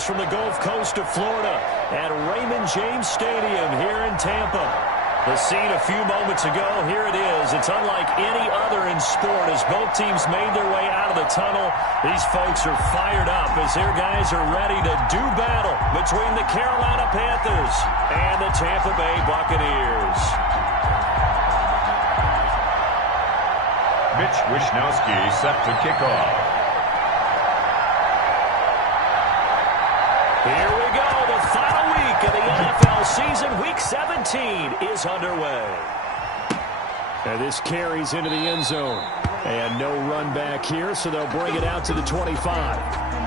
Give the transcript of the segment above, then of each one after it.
Eagles from the Gulf Coast of Florida at Raymond James Stadium here in Tampa. The scene a few moments ago, here it is. It's unlike any other in sport as both teams made their way out of the tunnel. These folks are fired up as their guys are ready to do battle between the Carolina Panthers and the Tampa Bay Buccaneers. Mitch Wishnowsky set to kick off. Here we go. The final week of the NFL season. Week 17 is underway. And this carries into the end zone. And no run back here, so they'll bring it out to the 25.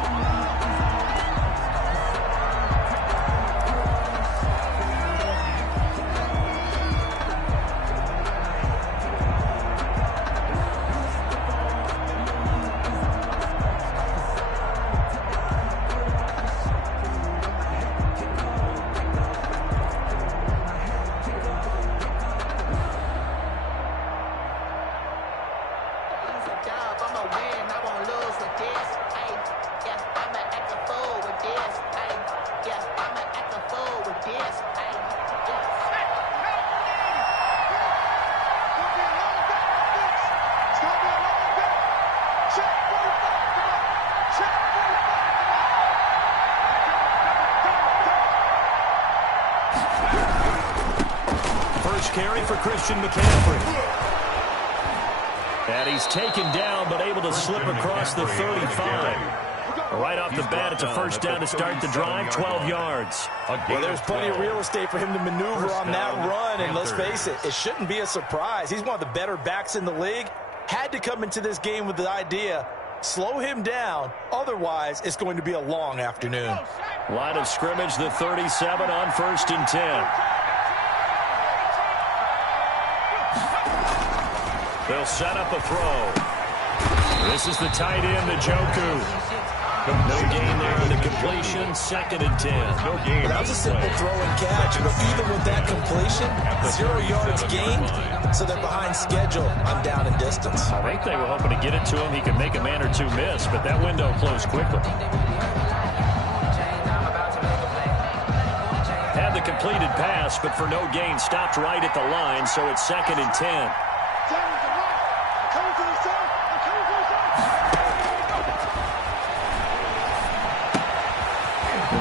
Carry for Christian McCaffrey. And he's taken down, but able to slip across the 35. Right off the bat, it's a first down to start the drive, 12 yards. Well, there's plenty of real estate for him to maneuver on that run, and let's face it, it shouldn't be a surprise. He's one of the better backs in the league. Had to come into this game with the idea, slow him down, otherwise it's going to be a long afternoon. Line of scrimmage, the 37 on 1st and 10. They'll set up a throw. This is the tight end, Njoku. No gain there on the completion. 2nd and 10. Well, that was a simple throw and catch, but even with that completion, 0 yards gained, so they're behind schedule. I'm down in distance. I think they were hoping to get it to him. He could make a man or two miss, but that window closed quickly. Had the completed pass, but for no gain, stopped right at the line, so it's 2nd and 10.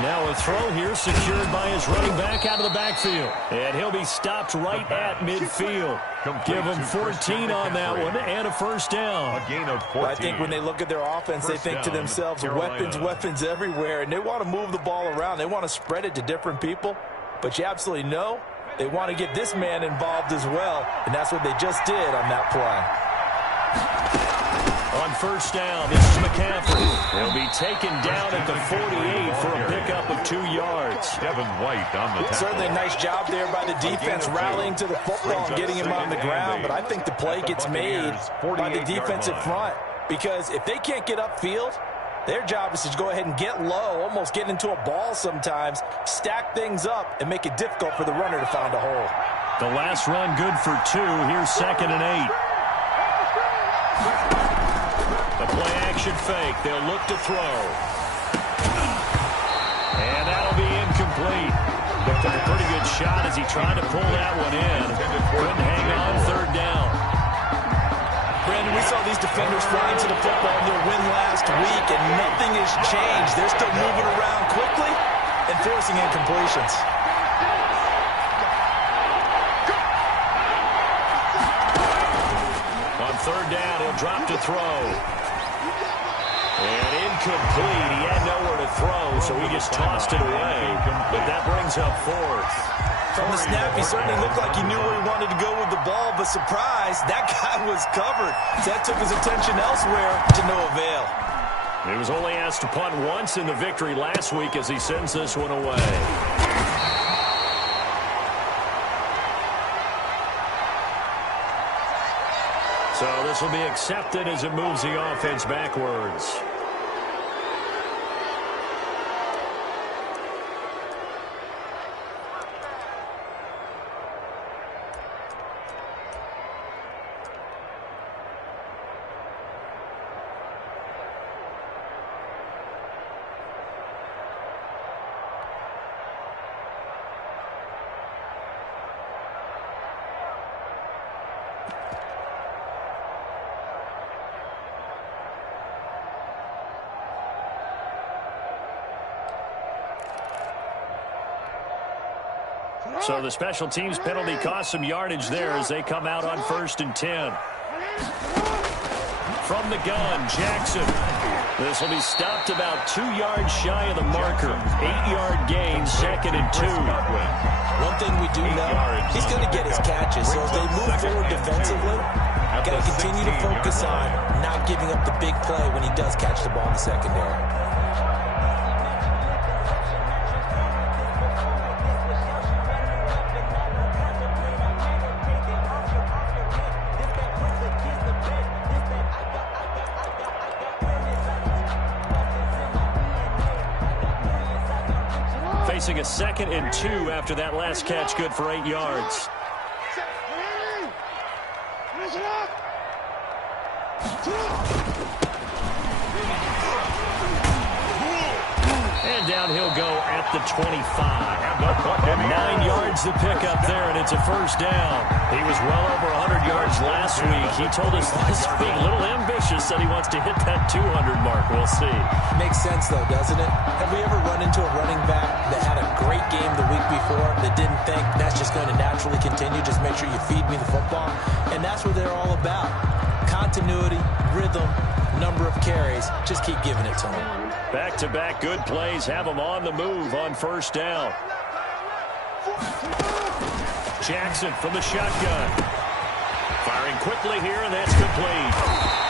Now a throw here secured by his running back out of the backfield. And he'll be stopped right at midfield. Give him 14 on that one and a first down. A gain of 14. I think when they look at their offense, they think to themselves, weapons everywhere, and they want to move the ball around. They want to spread it to different people. But you absolutely know they want to get this man involved as well, and that's what they just did on that play. On first down, this is McCaffrey. He'll be taken down at the 48 for a pickup of 2 yards. Devin White on the tackle. Certainly a nice job there by the defense rallying to the football and getting him on the ground, but I think the play gets made by the defensive front, because if they can't get upfield, their job is to go ahead and get low, almost get into a ball sometimes, stack things up, and make it difficult for the runner to find a hole. The last run good for 2. Here's 2nd and 8. The play-action fake. They'll look to throw. And that'll be incomplete. Took a pretty good shot as he tried to pull that one in. Couldn't hang on 3rd down. Brandon, we saw these defenders flying to the football in their win last week, and nothing has changed. They're still moving around quickly and forcing incompletions. On 3rd down, he'll drop to throw. And incomplete. He had nowhere to throw, so he just tossed it away. But that brings up 4th. From the snap, he certainly looked like he knew where he wanted to go with the ball, but surprise, that guy was covered. So that took his attention elsewhere to no avail. He was only asked to punt once in the victory last week as he sends this one away. So this will be accepted as it moves the offense backwards. So the special teams penalty cost some yardage there as they come out on 1st and 10. From the gun, Jackson. This will be stopped about 2 yards shy of the marker. 8-yard gain, 2nd and 2. One thing we do know, he's going to get his catches. So as they move forward defensively, got to continue to focus on not giving up the big play when he does catch the ball in the secondary. Facing a 2nd and 2 after that last catch, good for 8 yards. And down he'll go at the 25. 9 yards to pick up there, and it's a 1st down. He was well over 100 yards last week. He told us this week, a little ambitious, that he wants to hit that 200 mark. We'll see. Makes sense, though, doesn't it? Have we ever run into a running back that had a great game the week before that didn't think that's just going to naturally continue? Just make sure you feed me the football. And that's what they're all about. Continuity, rhythm, number of carries. Just keep giving it to them. Back-to-back good plays have them on the move on 1st down. Jackson from the shotgun. Firing quickly here, and that's complete.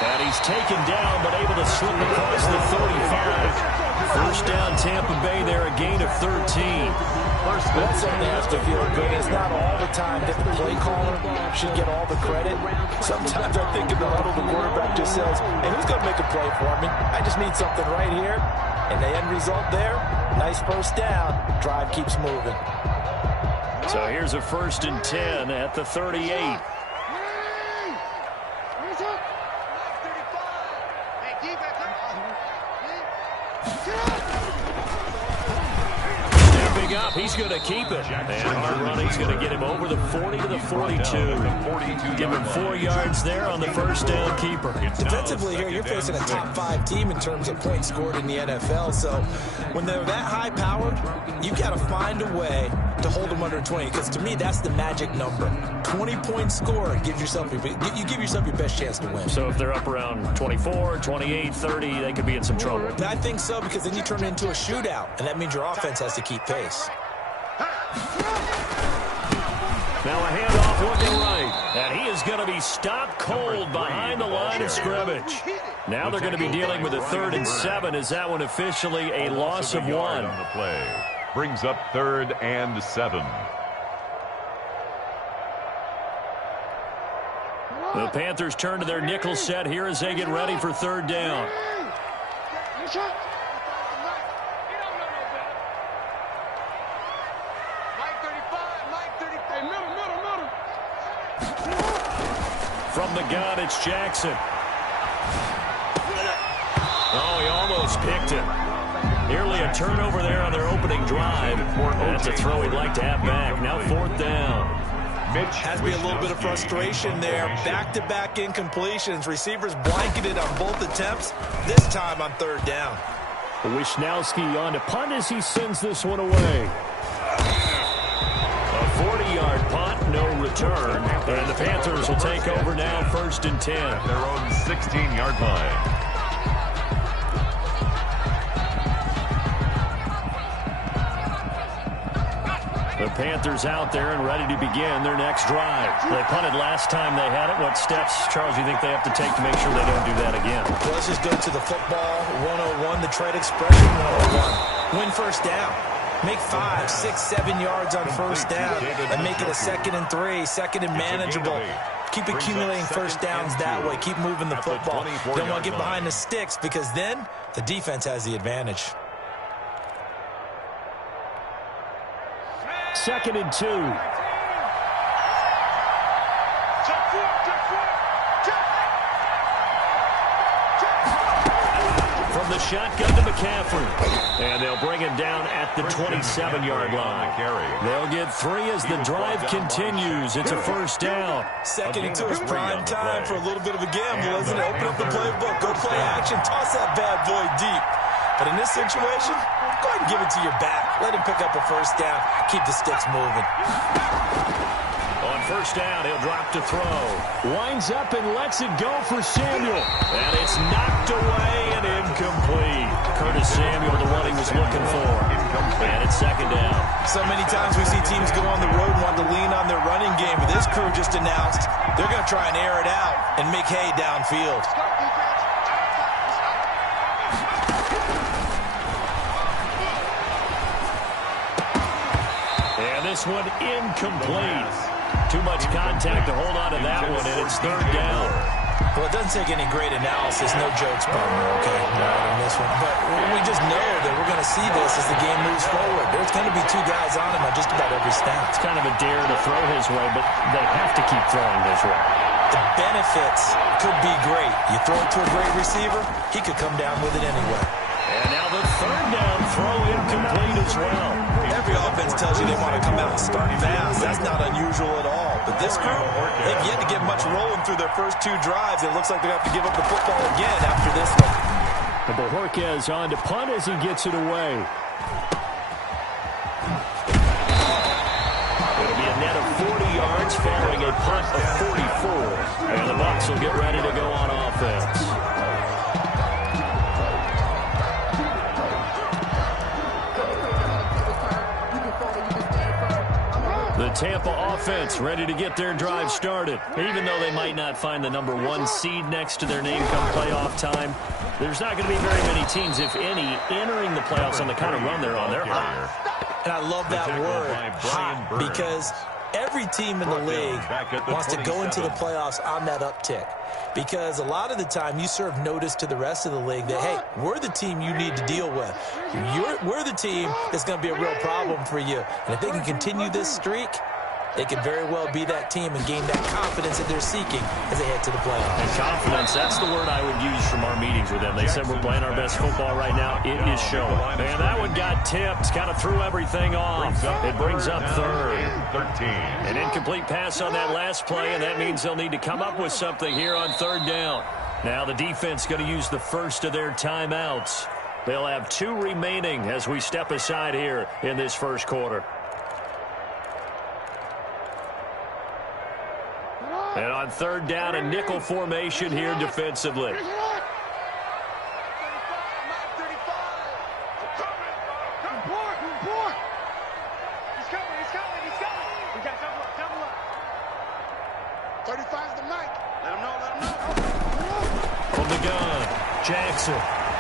And he's taken down, but able to slip across the 35. 1st down, Tampa Bay there, a gain of 13. That certainly has to feel good. It's not all the time that the play caller should get all the credit. Sometimes I think in the huddle, the quarterback just says, hey, who's going to make a play for me? I just need something right here. And the end result there, nice 1st down. Drive keeps moving. So here's a 1st and 10 at the 38. Stepping up, he's going to keep it. And hard running's going to get him over the 40 to the 42. Give him 4 yards there on the 1st down keeper. Defensively here, you're facing a top 5 team in terms of points scored in the NFL. So when they're that high-powered, you've got to find a way to hold them under 20, because to me that's the magic number. 20 points scored, you give yourself your best chance to win. So if they're up around 24, 28, 30, they could be in some trouble. I think so, because then you turn it into a shootout, and that means your offense has to keep pace. Now a handoff looking right, and he is going to be stopped cold behind the line of scrimmage. Now they're going to be dealing with a 3rd and 7. Is that one officially a loss of 1? On the play. Brings up 3rd and 7. The Panthers turn to their nickel set here as they get ready for 3rd down. From the gun, it's Jackson. Oh, he almost picked it. Nearly a turnover there on their opening drive. That's a throw he'd like to have back. Now 4th down. Has to be a little bit of frustration there. Back-to-back incompletions. Receivers blanketed on both attempts. This time on 3rd down. Wisnowski on to punt as he sends this one away. A 40-yard punt, no return. And the Panthers will take over now, 1st and 10. At their own 16-yard line. The Panthers out there and ready to begin their next drive. They punted last time they had it. What steps, Charles, you think they have to take to make sure they don't do that again? Well, let's just go to the football 101, the trade expression 101. Win 1st down. Make 5, 6, 7 yards on 1st down and make it a 2nd and 3, 2nd and manageable. Keep accumulating 1st downs that way. Keep moving the football. Don't want to get behind the sticks, because then the defense has the advantage. 2nd and 2. From the shotgun to McCaffrey. And they'll bring him down at the 27-yard line. They'll get 3 as the drive continues. It's a 1st down. 2nd and 2 is prime time for a little bit of a gamble, isn't it? Open up the playbook. Go play action. Toss that bad boy deep. But in this situation, Go ahead and give it to your back. Let him pick up a first down. Keep the sticks moving. On first down, he'll drop to throw. Winds up and lets it go for Samuel. And it's knocked away and incomplete. Curtis Samuel, the one he was looking for. And it's second down. So many times we see teams go on the road and want to lean on their running game. But this crew just announced they're going to try and air it out and make hay downfield. And this one incomplete. Too much contact to hold on to that one, and it's third down. Well, it doesn't take any great analysis. No jokes, partner, okay? On this one. But we just know that we're going to see this as the game moves forward. There's going to be two guys on him on just about every snap. It's kind of a dare to throw his way, but they have to keep throwing his way. The benefits could be great. You throw it to a great receiver, he could come down with it anyway. And now the third down throw incomplete as well. Every offense tells you they want to come out and start fast. That's not unusual at all. But this group, they've yet to get much rolling through their first two drives. It looks like they have to give up the football again after this one. And Bojorquez on to punt as he gets it away. It'll be a net of 40 yards following a punt of 44. And the Bucs will get ready to go on offense. The Tampa offense ready to get their drive started. Even though they might not find the number 1 seed next to their name come playoff time, there's not going to be very many teams, if any, entering the playoffs on the kind of run they're on. They're hot. And I love that word, hot, because every team in the league wants to go into the playoffs on that uptick. Because a lot of the time you serve notice to the rest of the league that, hey, we're the team you need to deal with. We're the team that's going to be a real problem for you. And if they can continue this streak, they could very well be that team and gain that confidence that they're seeking as they head to the playoffs. And confidence, that's the word I would use from our meetings with them. They said we're playing our best football right now. It is showing. And that one got tipped, kind of threw everything off. It brings up third. An incomplete pass on that last play, and that means they'll need to come up with something here on third down. Now the defense going to use the first of their timeouts. They'll have 2 remaining as we step aside here in this first quarter. And on third down, a nickel formation here defensively. From the gun, Jackson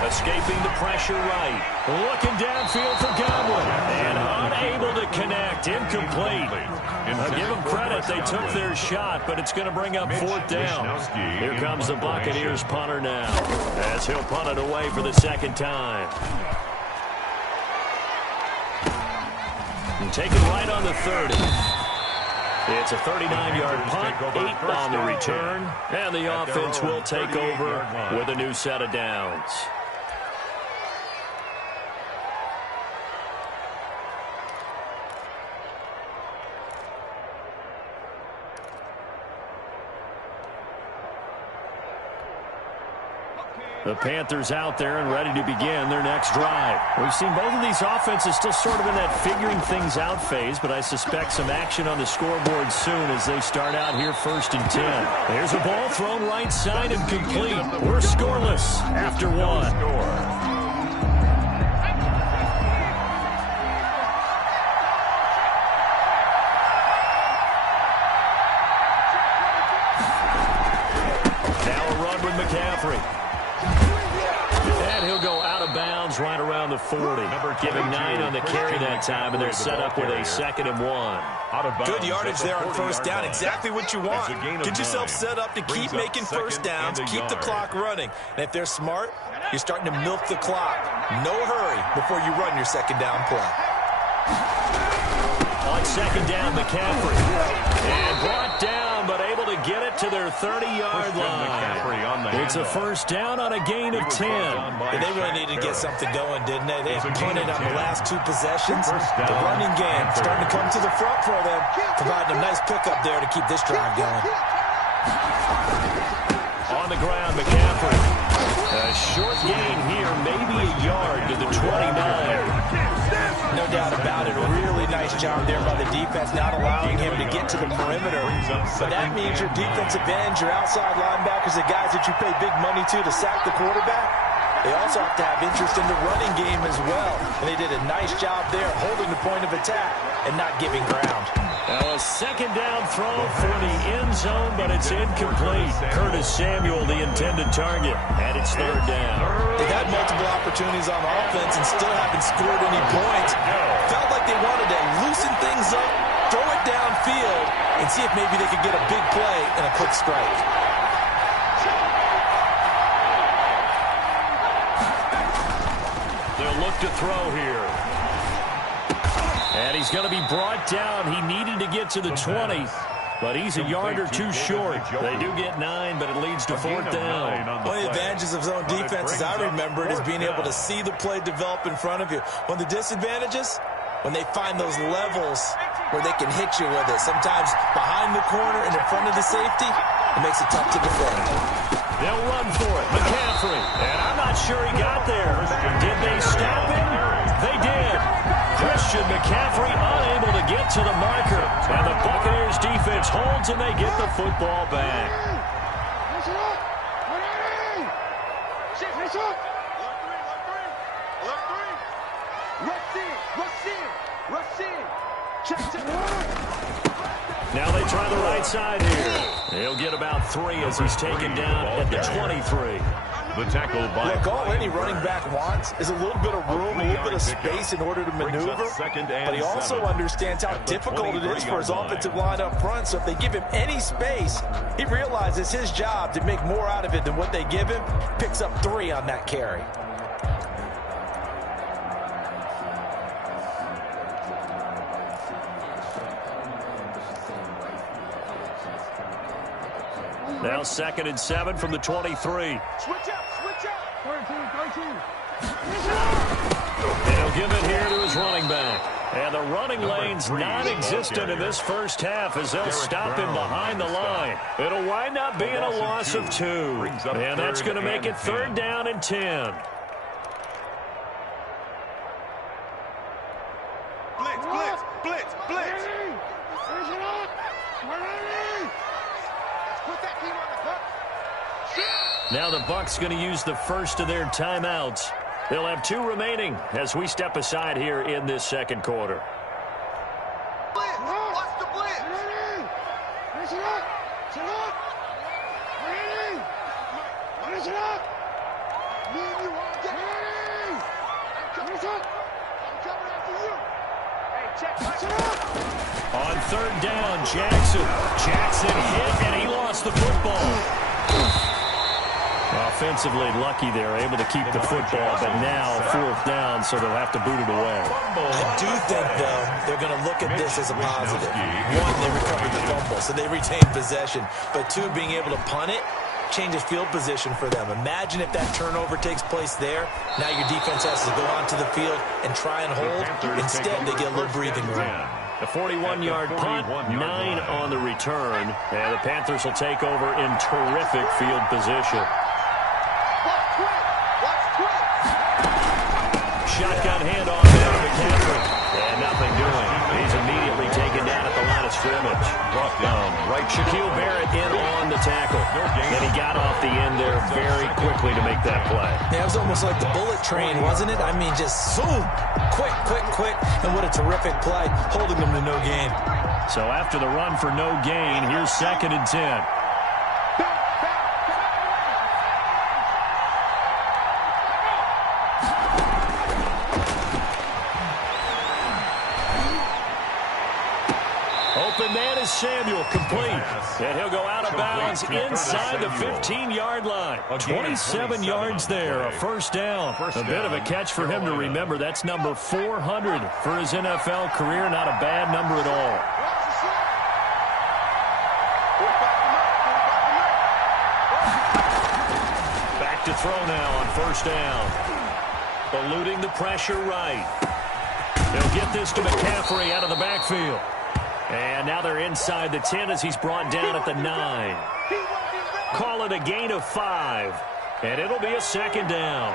escaping the pressure right. Looking downfield for Godwin. And unable to connect. Incomplete. Give them credit. They took their shot, but it's going to bring up fourth down. Here comes the Buccaneers punter now, as he'll punt it away for the second time. And taken right on the 30. It's a 39-yard punt, 8 on the return, and the offense will take over with a new set of downs. The Panthers out there and ready to begin their next drive. We've seen both of these offenses still sort of in that figuring things out phase, but I suspect some action on the scoreboard soon as they start out here first and 10. There's a ball thrown right side and complete. We're scoreless after 1. Now a run with McCaffrey. And he'll go out of bounds right around the 40. Giving 9 on the carry that time, and they're set up with a 2nd and 1. Good yardage there on first down. Exactly what you want. Get yourself set up to keep making first downs, keep the clock running. And if they're smart, you're starting to milk the clock. No hurry before you run your second down play. On second down, McCaffrey. And brought down, but able to get it to their 30-yard line. It's a first down on a gain of 10. And they really needed to get something going, didn't they? They had punted on the last 2 possessions. The running game starting to come to the front for them, providing a nice pickup there to keep this drive going. On the ground, McCaffrey. A short gain here, maybe a yard to the 29. No doubt about it. Really nice job there by the defense, not allowing him to get to the perimeter. But that means your defensive ends, your outside linebackers, the guys that you pay big money to sack the quarterback, they also have to have interest in the running game as well. And they did a nice job there holding the point of attack and not giving ground. Now a second down throw for the end zone, but it's incomplete. Curtis Samuel, the intended target, and it's third down. They've had multiple opportunities on offense and still haven't scored any points. Felt like they wanted to loosen things up, throw it downfield, and see if maybe they could get a big play and a quick strike. They'll look to throw here. And he's going to be brought down. He needed to get to the 20, but he's a yard or two short. They do get 9, but it leads to fourth down. One of the advantages of zone defense, as I remember it, is being able to see the play develop in front of you. One of the disadvantages, when they find those levels where they can hit you with it, sometimes behind the corner and in front of the safety, it makes it tough to defend. They'll run for it. McCaffrey. And I'm not sure he got there. Did they stop him? They did. Christian McCaffrey unable to get to the marker. And the Buccaneers defense holds and they get the football back. Now they try the right side here. He'll get about 3 as he's taken down at the 23. The tackle by... Look, all any running back wants is a little bit of room, a little bit of space in order to maneuver. But he also understands how difficult it is for his offensive line up front. So if they give him any space, he realizes his job to make more out of it than what they give him. Picks up 3 on that carry. Now 2nd and 7 from the 23. Switch up. 13. And he'll give it here to his running back. And the running lane's non-existent in this first half as they'll stop him behind the line. It'll wind up being a loss of 2. And that's going to make it 3rd down and 10. Blitz. Now the Bucs going to use the first of their timeouts. They'll have 2 remaining as we step aside here in this second quarter. Blitz. Watch the blitz. On 3rd down, Jackson hit, and he lost the football. Offensively lucky they're able to keep the football, but now 4th down, so they'll have to boot it away. I do think, though, they're going to look at this as a positive. 1, they recovered the fumble, so they retained possession. But 2, being able to punt it changes field position for them. Imagine if that turnover takes place there. Now your defense has to go onto the field and try and hold. Instead, they get a little breathing room. The 41-yard punt, 9 on the return. And the Panthers will take over in terrific field position. Shotgun handoff down to McCaffrey. And nothing doing. He's immediately taken down at the line of scrimmage. Brought down right. Shaquille Barrett in on the tackle. And he got off the end there very quickly to make that play. Yeah, it was almost like the bullet train, wasn't it? I mean, just zoom. Quick. And what a terrific play, holding them to no gain. So after the run for no gain, here's 2nd and 10. Open man is Samuel, complete. And he'll go out of bounds inside the 15-yard line. 27 yards there, a first down. A bit of a catch for him to remember. That's number 400 for his NFL career. Not a bad number at all. Back to throw now on first down. Eluding the pressure right. He'll get this to McCaffrey out of the backfield. And now they're inside the 10 as he's brought down at the 9. Call it a gain of 5. And it'll be a second down.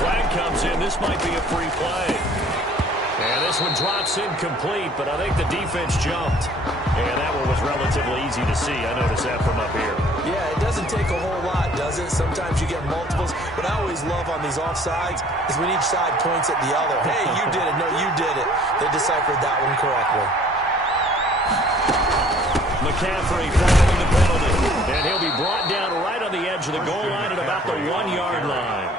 Flag comes in. This might be a free play. And this one drops incomplete, but I think the defense jumped. And that one was relatively easy to see. I noticed that from up here. Yeah, it doesn't take a whole lot, does it? Sometimes you get multiples. What I always love on these offsides is when each side points at the other. Hey, you did it. No, you did it. They deciphered that one correctly. McCaffrey following the penalty. And he'll be brought down right on the edge of the goal line at about the 1-yard line.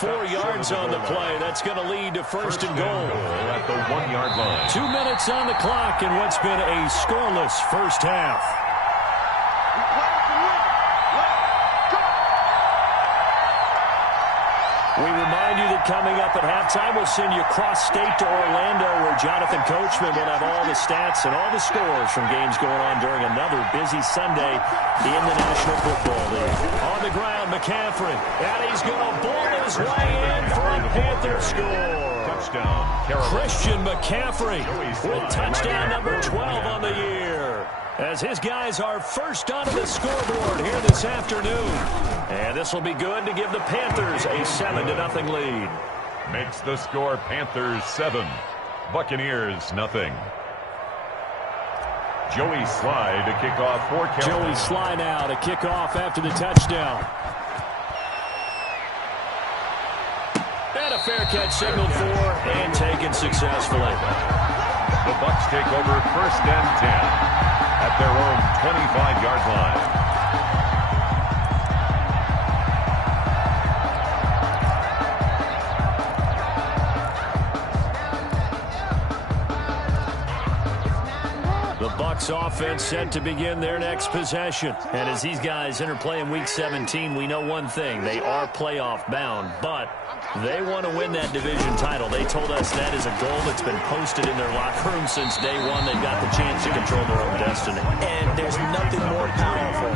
4 yards on the play. That's going to lead to first and goal. At the 1-yard line. 2 minutes on the clock in what's been a scoreless first half. We remind you that coming up at halftime, we'll send you cross-state to Orlando, where Jonathan Coachman will have all the stats and all the scores from games going on during another busy Sunday in the National Football League. On the ground, McCaffrey, and he's going to bowl his way in for a Panther score. Touchdown, Carolina. Christian McCaffrey with touchdown number 12 on the year, as his guys are first onto the scoreboard here this afternoon. And this will be good to give the Panthers a 7-0 lead. Makes the score Panthers 7, Buccaneers 0. Joey Sly to kick off for Carolina. Joey Sly now to kick off after the touchdown. And a fair catch signaled for and taken successfully. The Bucs take over first and 10 at their own 25-yard line. Bucs offense set to begin their next possession. And as these guys interplay in Week 17, we know one thing. They are playoff bound, but they want to win that division title. They told us that is a goal that's been posted in their locker room since day one. They've got the chance to control their own destiny. And there's nothing more powerful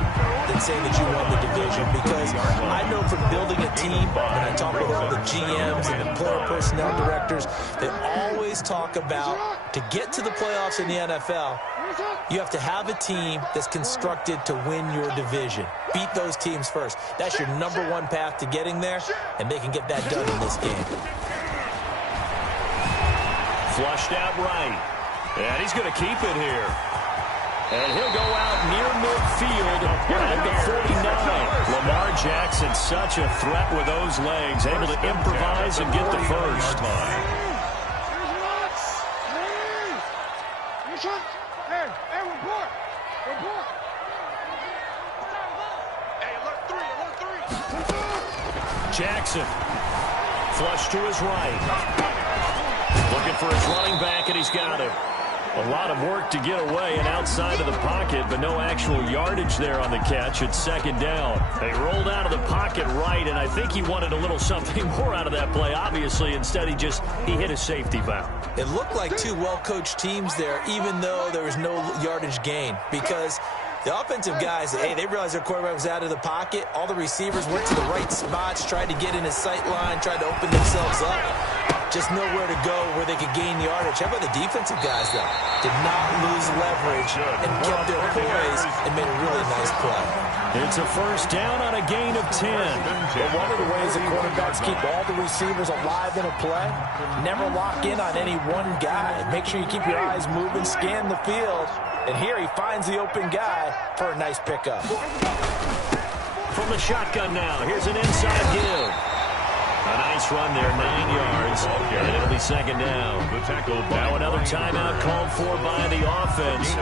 than saying that you won the division, because I know from building a team, when I talk with all the GMs and the player personnel directors, they always talk about, to get to the playoffs in the NFL, you have to have a team that's constructed to win your division. Beat those teams first. That's your #1 path to getting there, and they can get that done in this game. Flushed out right. And he's going to keep it here. And he'll go out near midfield at the 49. Lamar Jackson, such a threat with those legs, able to improvise and get the first. Jackson, flush to his right. Looking for his running back, and he's got him. A lot of work to get away and outside of the pocket, but no actual yardage there on the catch. It's second down. They rolled out of the pocket right, and I think he wanted a little something more out of that play, obviously. Instead, he hit a safety valve. It looked like two well-coached teams there, even though there was no yardage gain, because the offensive guys, hey, they realized their quarterback was out of the pocket. All the receivers went to the right spots, tried to get in his sight line, tried to open themselves up. Just nowhere to go where they could gain yardage. How about the defensive guys, though? Did not lose leverage and kept their poise and made a really nice play. It's a first down on a gain of 10. But one of the ways the quarterbacks keep all the receivers alive in a play, never lock in on any one guy. Make sure you keep your eyes moving, scan the field. And here he finds the open guy for a nice pickup. From the shotgun now, here's an inside give. A nice run there, 9 yards, and it'll be second down. Now another timeout called for by the offense,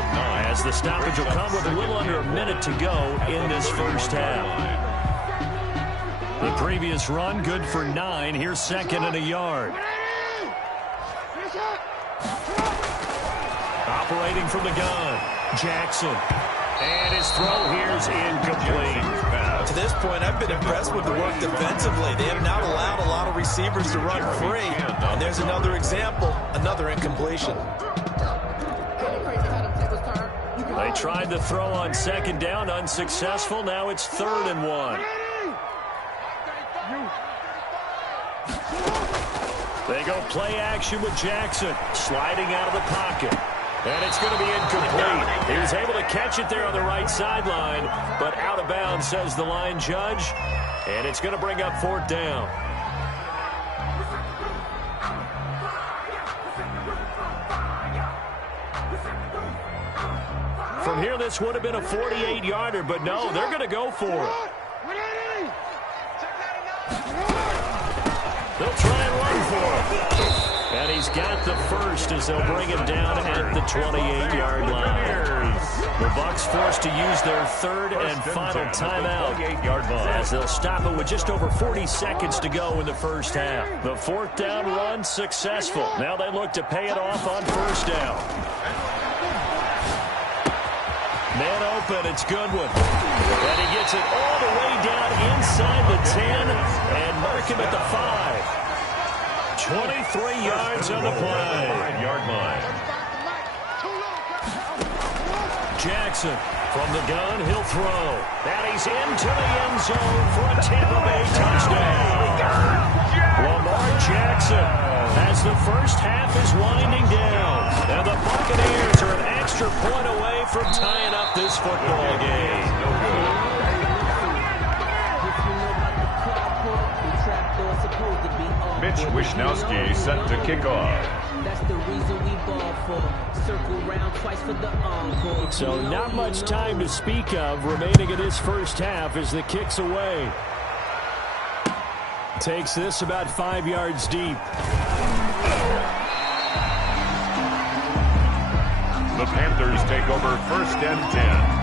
as the stoppage will come with a little under a minute to go in this first half. The previous run, good for 9. Here's second and a yard. Operating from the gun, Jackson. And his throw here's incomplete. To this point, I've been impressed with the work defensively. They have not allowed a lot of receivers to run free. And there's another example, another incompletion. They tried the throw on second down, unsuccessful. Now it's 3rd and 1. They go play action with Jackson. Sliding out of the pocket. And it's going to be incomplete. He was able to catch it there on the right sideline, but out of bounds, says the line judge. And it's going to bring up 4th down. From here, this would have been a 48-yarder, but no, they're going to go for it. They'll try and run for it. And he's got the first as they'll bring him down at the 28-yard line. The Bucs forced to use their 3rd and final timeout as they'll stop it with just over 40 seconds to go in the first half. The 4th down run successful. Now they look to pay it off on 1st down. Man open, it's Goodwin. And he gets it all the way down inside the 10 and mark him at the 5. 23 yards on the play. 5-yard line. Jackson from the gun, he'll throw. And he's into the end zone for a Tampa Bay touchdown. Lamar Jackson as the first half is winding down. And the Buccaneers are an extra point away from tying up this football game. Mitch Wishnowsky set to kick off. That's the reason we ball for. Circle round twice for the encore. So not much time to speak of remaining in this first half as the kick's away. Takes this about 5 yards deep. The Panthers take over 1st and 10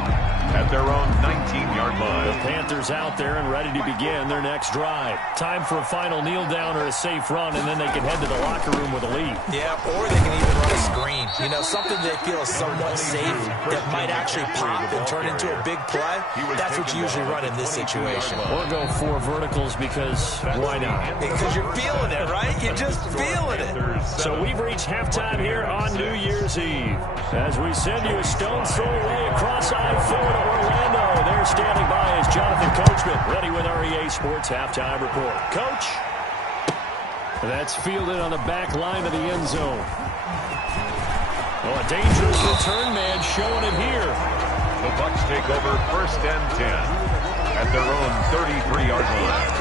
at their own 19-yard line. The Panthers out there and ready to begin their next drive. Time for a final kneel down or a safe run, and then they can head to the locker room with a lead. Yeah, or they can even run a screen. You know, something they feel is somewhat safe that might actually pop and turn into a big play. That's what you usually run in this situation. Or go 4 verticals because why not? Because you're feeling it, right? You're just feeling it. So we've reached halftime here on New Year's Eve. As we send you a stone's throw away across I-4 to Orlando. There standing by is Jonathan Coachman, ready with our EA Sports Halftime Report. Coach, that's fielded on the back line of the end zone. Oh, a dangerous return man showing it here. The Bucs take over 1st and 10 at their own 33-yard line.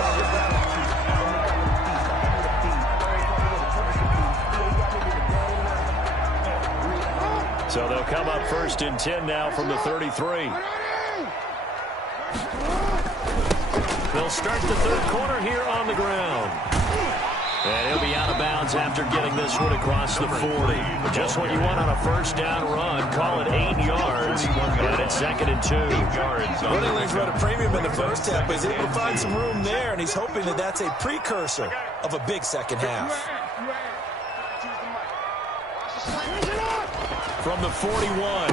So they'll come up 1st and 10 now from the 33. They'll start the 3rd quarter here on the ground. And he'll be out of bounds after getting this one across the 40. Just what you want on a 1st down run. Call it 8 yards. And it's 2nd and 2. Running lanes run a premium in the first half, but he's able to find some room there, and he's hoping that that's a precursor of a big second half. From the 41,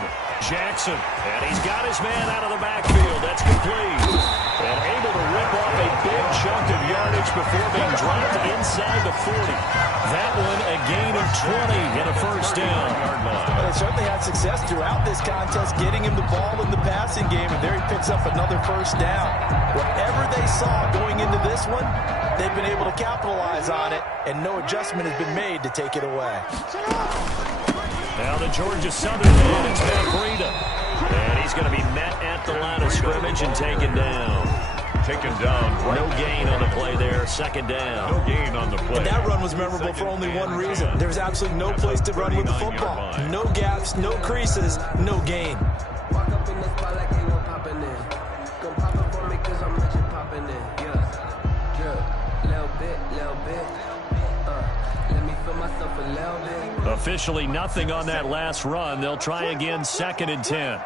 Jackson. And he's got his man out of the backfield. That's complete. And able to rip off a big chunk of yardage before being dropped inside the 40. That one a gain of 20 and a 1st down. Well, they certainly had success throughout this contest, getting him the ball in the passing game, and there he picks up another 1st down. Whatever they saw going into this one, they've been able to capitalize on it, and no adjustment has been made to take it away. Now the Georgia Southern man, it's Matt Breida. And he's going to be met at the line of scrimmage and taken down. Taken down. No gain on the play there. 2nd down. No gain on the play. And that run was memorable for only one reason. There's absolutely no place to run with the football. No gaps, no creases, no gain. Walk up in this spot like they were popping in. Come pop up for me cause I'm rich and popping in. Yeah. Little bit. Let me feel myself a little bit. Officially nothing on that last run. They'll try again 2nd and 10.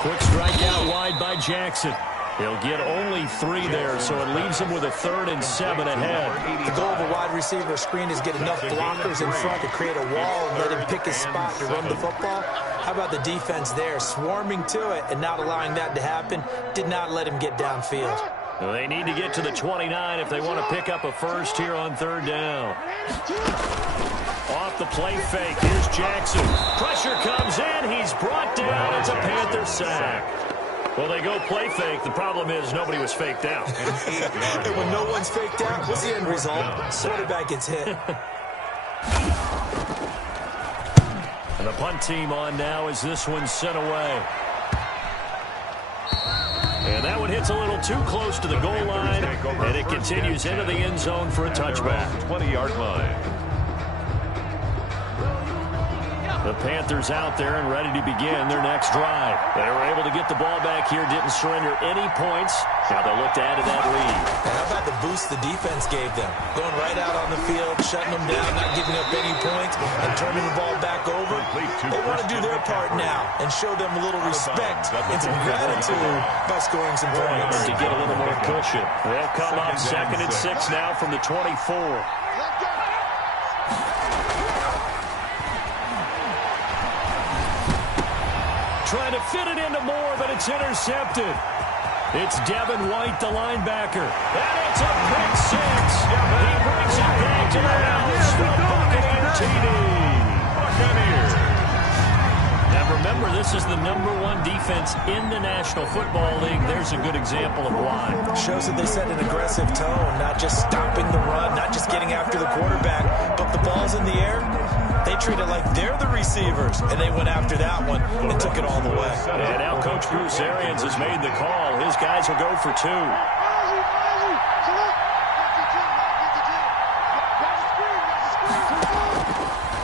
Quick strike out wide by Jackson. He'll get only 3 there, so it leaves him with a 3rd and 7 ahead. The goal of a wide receiver screen is get enough blockers in front to create a wall and let him pick his spot to run the football. How about the defense there, swarming to it and not allowing that to happen? Did not let him get downfield. Well, they need to get to the 29 if they want to pick up a 1st here on 3rd down. Off the play fake, here's Jackson. Pressure comes in, he's brought down. It's a Panther sack. Well, they go play fake. The problem is nobody was faked out. And when no one's faked out, what's the end result? Quarterback gets hit. And the punt team on now as this one's sent away. And that one hits a little too close to the goal line, and it continues into the end zone for a touchback. 20-yard line. The Panthers out there and ready to begin their next drive. They were able to get the ball back here, didn't surrender any points. Now they'll look to add to that lead. And how about the boost the defense gave them? Going right out on the field, shutting them down, not giving up any points, and turning the ball back over. They want to do their part now and show them a little respect and some gratitude by scoring some points. To get a little more cushion. They'll come up 2nd and 6 now from the 24. Trying to fit it into Moore, but it's intercepted. It's Devin White, the linebacker. And it's a pick six. He brings it back to the house for Buccaneer TD. Buccaneers. Now remember, this is the #1 defense in the National Football League. There's a good example of why. Shows that they set an aggressive tone, not just stopping the run, not just getting after the quarterback, but the ball's in the air. They treat it like they're the receivers, and they went after that one and took it all the way. And now Coach Bruce Arians has made the call. His guys will go for 2.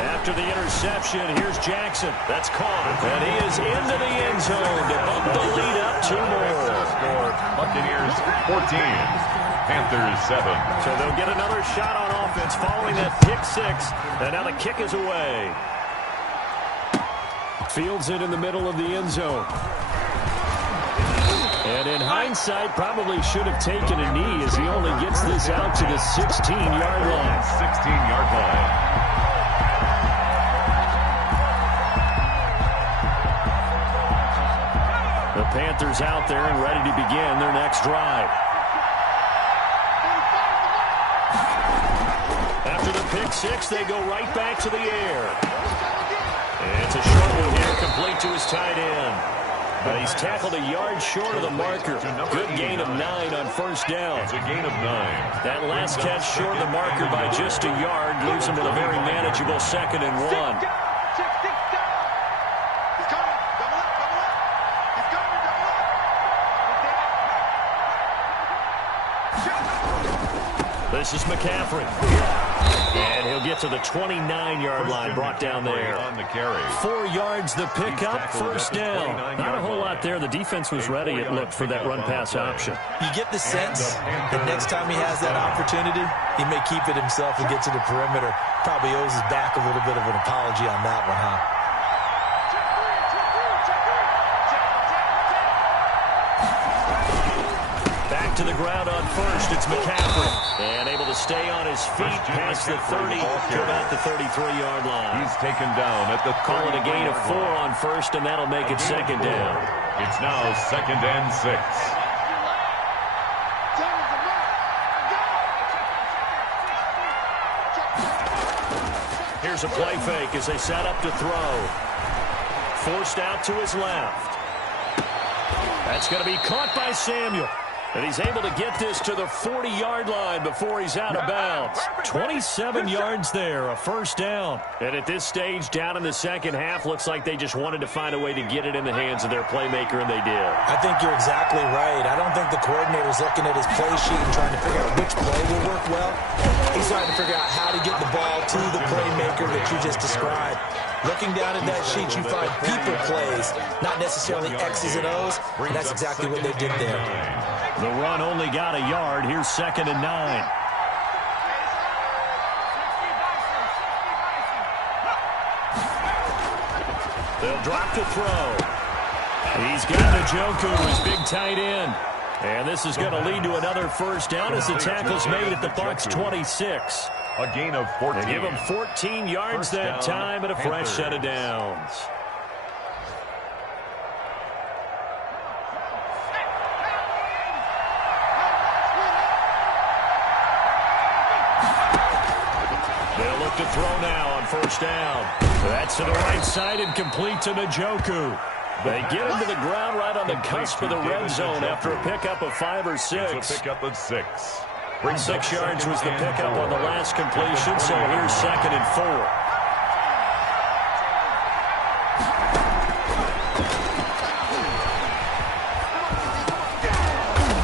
After the interception, here's Jackson. That's caught. And he is into the end zone to bump the lead up 2 more. Score Buccaneers 14. Panthers 7. So they'll get another shot on offense following that pick six. And now the kick is away. Fields it in the middle of the end zone. And in hindsight, probably should have taken a knee as he only gets this out to the 16-yard line. 16-yard line. The Panthers out there and ready to begin their next drive. After the pick six, they go right back to the air. And it's a short one here, complete to his tight end. But he's tackled a yard short of the marker. Good gain of 9 on first down. It's a gain of 9. That last catch short of the marker by just a yard leaves him with a very manageable 2nd and 1. This is McCaffrey. And he'll get to the 29-yard line, brought down there. On the carry. 4 yards the pickup, first down. Not a whole lot there. The defense was ready, it looked, for that run-pass option. You get the sense that next time he has that opportunity, he may keep it himself and get to the perimeter. Probably owes his back a little bit of an apology on that one, huh? Back to the ground on first. It's McCaffrey. And able to stay on his feet past the 30 to about the 33-yard line. He's taken down at the Call it a gain of 4 on first, and that'll make it 2nd down. It's now 2nd and 6. Here's a play fake as they set up to throw. Forced out to his left. That's going to be caught by Samuel. And he's able to get this to the 40-yard line before he's out of bounds. 27 yards there, a first down. And at this stage, down in the second half, looks like they just wanted to find a way to get it in the hands of their playmaker, and they did. I think you're exactly right. I don't think the coordinator's looking at his play sheet and trying to figure out which play will work well. He's trying to figure out how to get the ball to the playmaker that you just described. Looking down at that sheet, you find people plays, not necessarily X's and O's, and that's exactly what they did there. The run only got a yard. Here's 2nd and 9. They'll drop to throw. He's got Njoku, his big tight end. And this is going to lead to another first down as the tackle's made at the Bucs 26. A gain of 14. They give him 14 yards that time and a fresh set of downs. They'll look to throw now on first down. That's to the right side and complete to Njoku. They get him to the ground right on the cusp of the red zone after a pickup of 5 or 6. It's a pickup of 6. 6 yards was the pickup on the last completion, so here's 2nd and 4.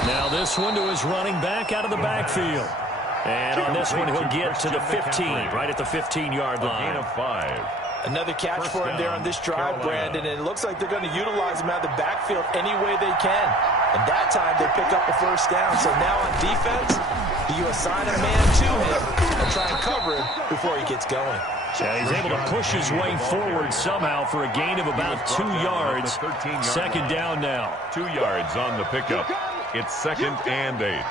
Now this one to his running back out of the backfield. And on this one, he'll get to the 15, right at the 15-yard line. Gain of 5. Another catch for him there on this drive, Brandon, and it looks like they're going to utilize him out of the backfield any way they can. And that time, they pick up a first down. So now on defense, you assign a man to him and try and cover him before he gets going. Yeah, he's able to push his way forward somehow for a gain of about 2 yards. 2nd down now. 2 yards on the pickup. It's 2nd and 8.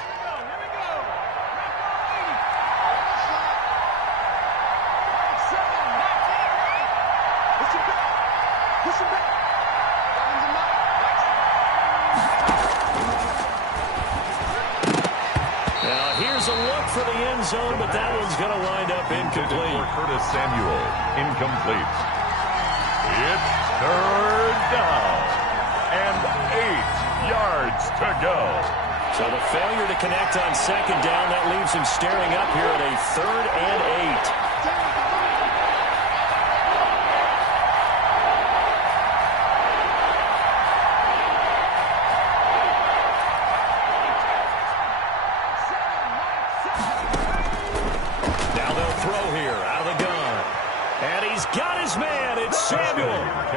For the end zone, but that one's going to wind up incomplete. Curtis Samuel, incomplete. It's 3rd down and 8 yards to go. So the failure to connect on 2nd down, that leaves him staring up here at a 3rd and 8.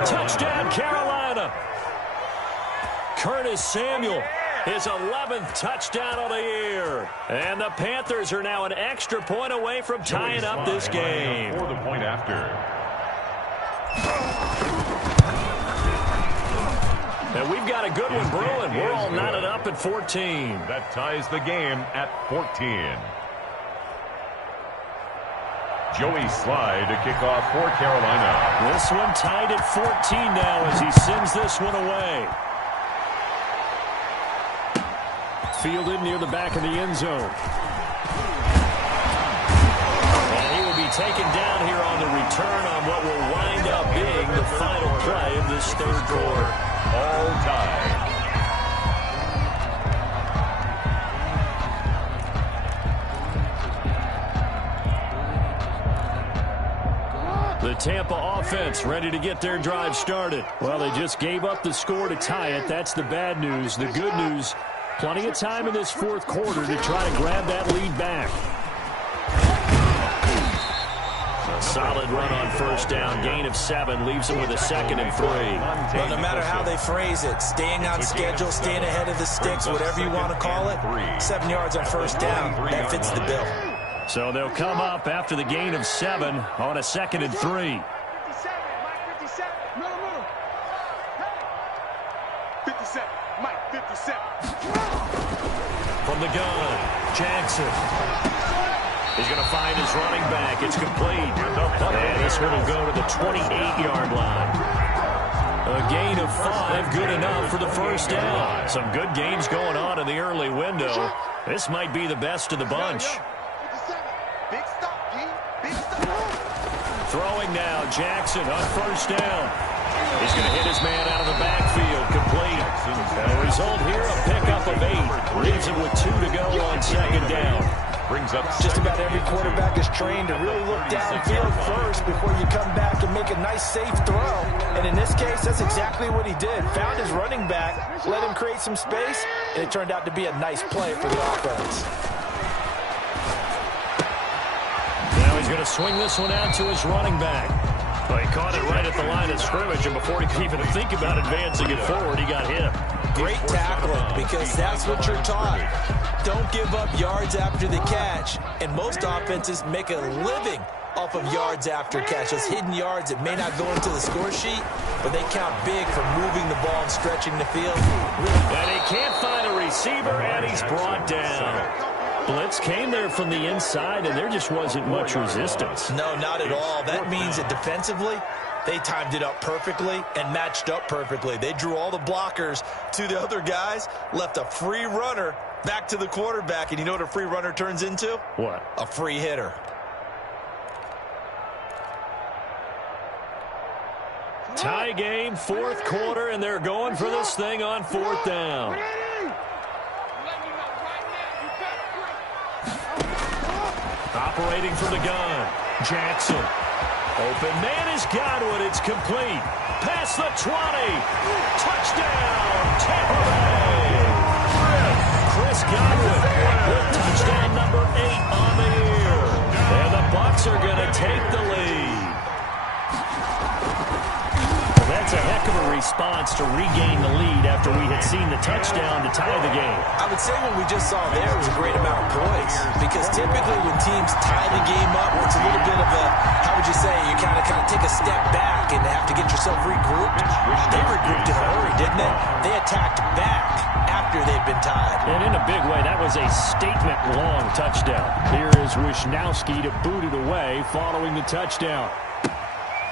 Touchdown, Carolina. Curtis Samuel, his 11th touchdown of the year. And the Panthers are now an extra point away from tying up this game. For the point after. And we've got a good one brewing. We're all knotted up at 14. That ties the game at 14. Joey Slye to kick off for Carolina. This one tied at 14 now as he sends this one away. Fielded near the back of the end zone. And he will be taken down here on the return on what will wind up being the final play of this 3rd quarter. All tied. The Tampa offense ready to get their drive started. Well, they just gave up the score to tie it. That's the bad news. The good news, plenty of time in this 4th quarter to try to grab that lead back. A solid run on 1st down. Gain of 7 leaves them with a 2nd and 3. Well, no matter how they phrase it, staying on schedule, staying ahead of the sticks, whatever you want to call it, 7 yards on 1st down, that fits the bill. So they'll come up after the gain of 7 on a 2nd and 3. 57, Mike, 57. From the gun, Jackson. He's going to find his running back. It's complete. And this one will go to the 28-yard line. A gain of 5, good enough for the 1st down. Some good games going on in the early window. This might be the best of the bunch. Big stop, G. Big stop. Throwing now, Jackson on 1st down. He's going to hit his man out of the backfield, complete. And the result here, a pickup of 8. Leaves him with 2 to go on 2nd down. Brings up just about every quarterback is trained to really look downfield first before you come back and make a nice, safe throw. And in this case, that's exactly what he did. Found his running back, let him create some space, and it turned out to be a nice play for the offense. Now he's going to swing this one out to his running back. Well, he caught it right at the line of scrimmage, and before he could even think about advancing it forward, he got hit. Great tackling, because that's what you're taught. Don't give up yards after the catch, and most offenses make a living off of yards after catch. Those hidden yards that may not go into the score sheet, but they count big for moving the ball and stretching the field. And he can't find a receiver, and he's brought down. Blitz came there from the inside, and there just wasn't much resistance. No, not at all. That means that defensively, they timed it up perfectly and matched up perfectly. They drew all the blockers to the other guys, left a free runner back to the quarterback, and you know what a free runner turns into? What? A free hitter. Tie game, fourth quarter, and they're going for this thing on fourth down. Operating from the gun, Jackson. Open man is Godwin. It's complete. Past the 20. Touchdown, Tampa Bay. Chris Godwin with touchdown number 8 on the year. And the Bucs are going to take the lead. That's a heck of a response to regain the lead after we had seen the touchdown to tie the game. I would say what we just saw there was a great amount of poise, because typically when teams tie the game up, it's a little bit of a, how would you say, you kind of take a step back and have to get yourself regrouped. They regrouped in a hurry, didn't they? They attacked back after they'd been tied. And in a big way, that was a statement-long touchdown. Here is Wisnowski to boot it away following the touchdown.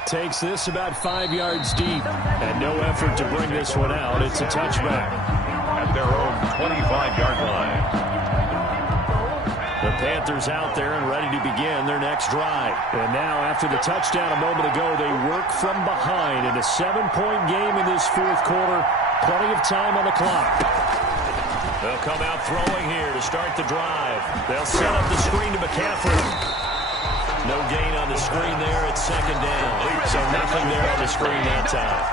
Takes this about 5 yards deep, and no effort to bring this one out. It's a touchback. At their own 25-yard line. The Panthers out there and ready to begin their next drive. And now, after the touchdown a moment ago, they work from behind in a 7-point game in this fourth quarter. Plenty of time on the clock. They'll come out throwing here to start the drive. They'll set up the screen to McCaffrey. No gain on the screen there. It's second down. So nothing there on the screen that time.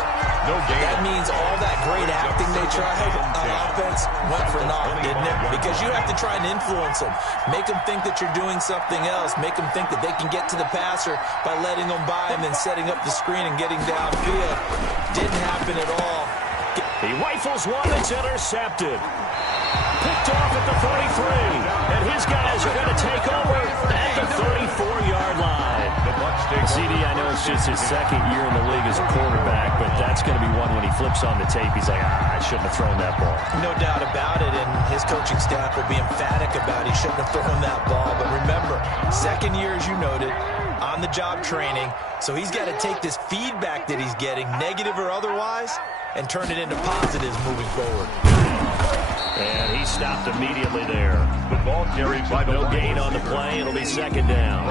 No gain. That means all that great acting they tried on offense went for naught, didn't it? Because you have to try and influence them. Make them think that you're doing something else. Make them think that they can get to the passer by letting them by and then setting up the screen and getting downfield. Didn't happen at all. He rifles one that's intercepted. Picked off at the 33. And his guys are going to take over at the 34-yard line. CD, I know it's just his second year in the league as a quarterback, but that's going to be one when he flips on the tape. He's like, I shouldn't have thrown that ball. No doubt about it, and his coaching staff will be emphatic about he shouldn't have thrown that ball. But remember, second year, as you noted, on-the-job training, so he's got to take this feedback that he's getting, negative or otherwise, and turn it into positives moving forward. And he stopped immediately there. The ball carried by the no gain on the play. It'll be second down.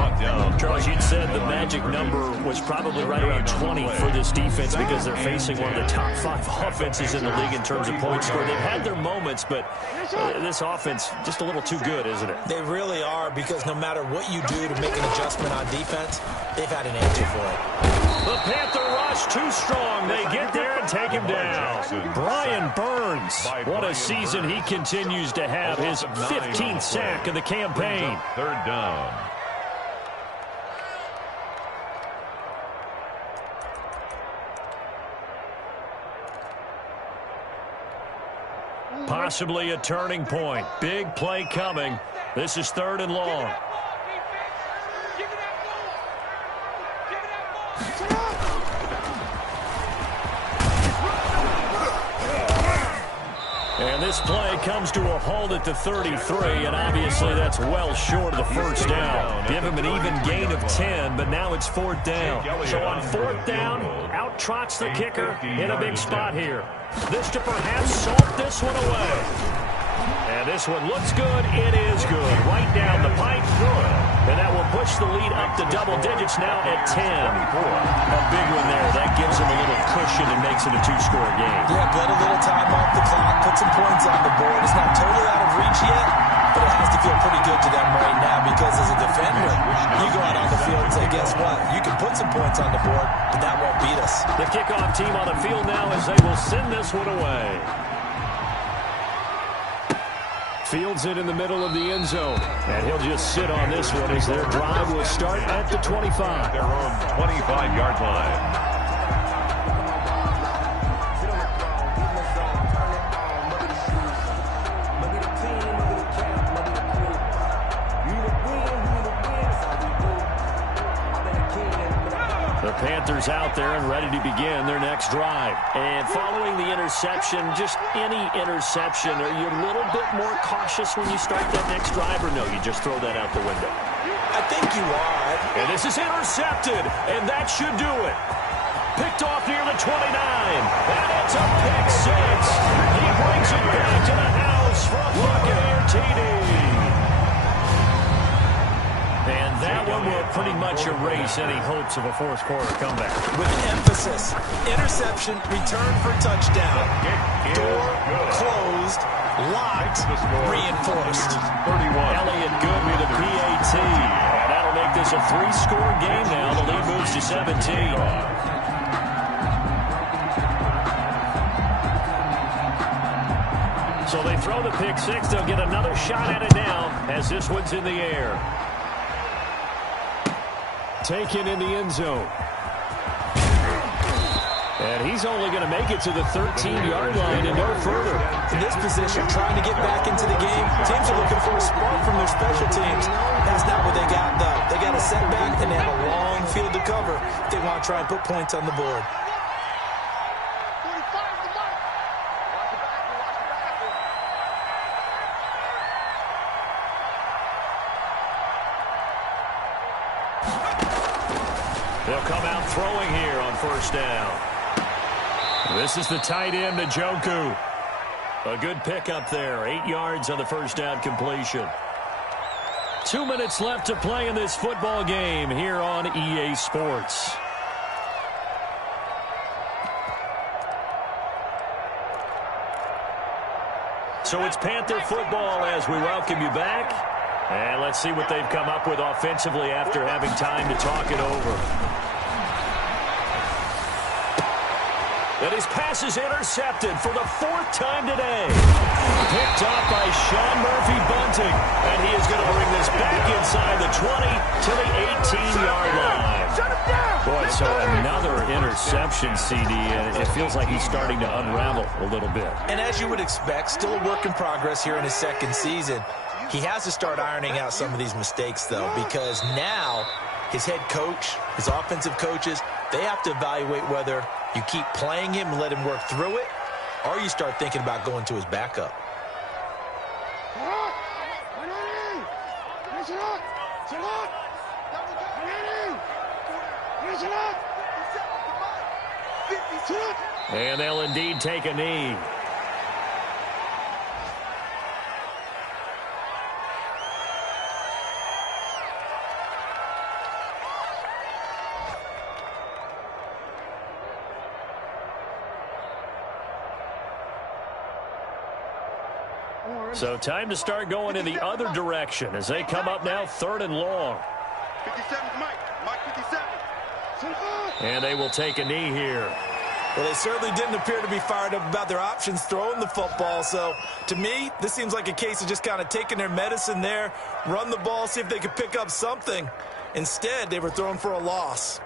Charles, you'd said the magic number was probably right around 20 for this defense because they're facing one of the top 5 offenses in the league in terms of points scored. They've had their moments, but this offense just a little too good, isn't it? They really are, because no matter what you do to make an adjustment on defense, they've had an answer for it. The Panther rush too strong. They get there and take him down. Brian Burns. What a season he continues to have. His 15th sack of the campaign. Third down. Possibly a turning point. Big play coming. This is third and long. And this play comes to a halt at the 33, and obviously that's well short of the first down. Give him an even gain of 10, but now it's fourth down. So on fourth down, out trots the kicker in a big spot here. This to perhaps salt this one away. And this one looks good. It is good. Right down the pipe. And that will push the lead up to double digits now at 10. A big one there. That gives him a little cushion and makes it a 2-score game. Yeah, bled a little time off the clock, put some points on the board. It's not totally out of reach yet, but it has to feel pretty good to them right now, because as a defender, you go out on the field and say, guess what? You can put some points on the board, but that won't beat us. The kickoff team on the field now as they will send this one away. Fields it in the middle of the end zone. And he'll just sit on this one as their drive will start at the 25. Their own 25-yard line. The Panthers out there and ready to begin their next drive. And following the interception, just any interception, are you a little bit more cautious when you start that next drive, or no, you just throw that out the window? I think you are. And this is intercepted, and that should do it. Picked off near the 29, and it's a pick six. He brings it back to the house for a Buccaneer TD. And that one will pretty much erase any hopes of a fourth-quarter comeback. With emphasis, interception, return for touchdown. Door closed, locked, reinforced. 31. Elliott good with a PAT. And that'll make this a 3-score game now. The lead moves to 17. So they throw the pick six. They'll get another shot at it now as this one's in the air. Taken in the end zone. And he's only going to make it to the 13-yard line and no further. In this position, trying to get back into the game, teams are looking for a spark from their special teams. That's not what they got, though. They got a setback, and they have a long field to cover if they want to try and put points on the board. They'll come out throwing here on first down. This is the tight end, Njoku. A good pickup there. 8 yards on the first down completion. 2 minutes left to play in this football game here on EA Sports. So it's Panther football as we welcome you back. And let's see what they've come up with offensively after having time to talk it over. And his pass is intercepted for the 4th time today. Picked off by Sean Murphy-Bunting. And he is going to bring this back inside the 20 to the 18-yard line. Boy, so another interception, CD, and it feels like he's starting to unravel a little bit. And as you would expect, still a work in progress here in his second season. He has to start ironing out some of these mistakes, though, because now his head coach, his offensive coaches, they have to evaluate whether you keep playing him and let him work through it, or you start thinking about going to his backup. And they'll indeed take a knee. So time to start going in the other direction as they come up now 3rd and long. 57, Mike 57. And they will take a knee here. Well, they certainly didn't appear to be fired up about their options throwing the football. So, to me, this seems like a case of just kind of taking their medicine there, run the ball, see if they could pick up something. Instead, they were throwing for a loss.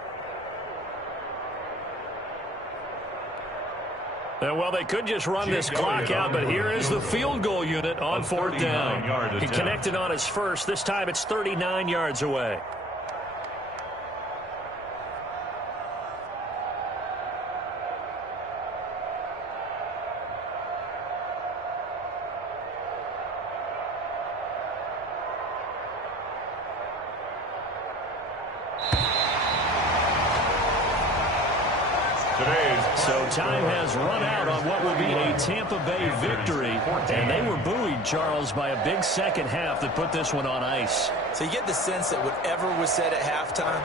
Well, they could just run this clock out, but here is the field goal unit on 4th down. He connected on his first. This time it's 39 yards away. So time has run out on what will be a Tampa Bay victory. And they were buoyed, Charles, by a big second half that put this one on ice. So you get the sense that whatever was said at halftime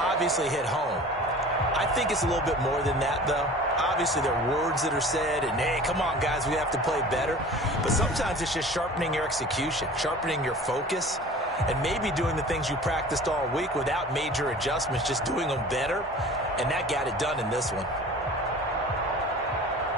obviously hit home. I think it's a little bit more than that, though. Obviously, there are words that are said, and, hey, come on, guys, we have to play better. But sometimes it's just sharpening your execution, sharpening your focus, and maybe doing the things you practiced all week without major adjustments, just doing them better. And that got it done in this one.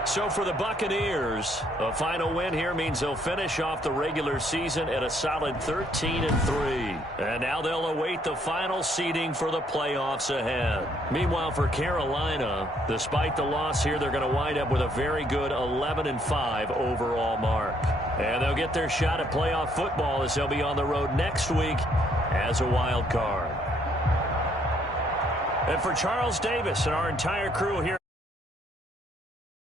So for the Buccaneers, a final win here means they'll finish off the regular season at a solid 13-3. And now they'll await the final seeding for the playoffs ahead. Meanwhile, for Carolina, despite the loss here, they're going to wind up with a very good 11-5 overall mark. And they'll get their shot at playoff football as they'll be on the road next week as a wild card. And for Charles Davis and our entire crew here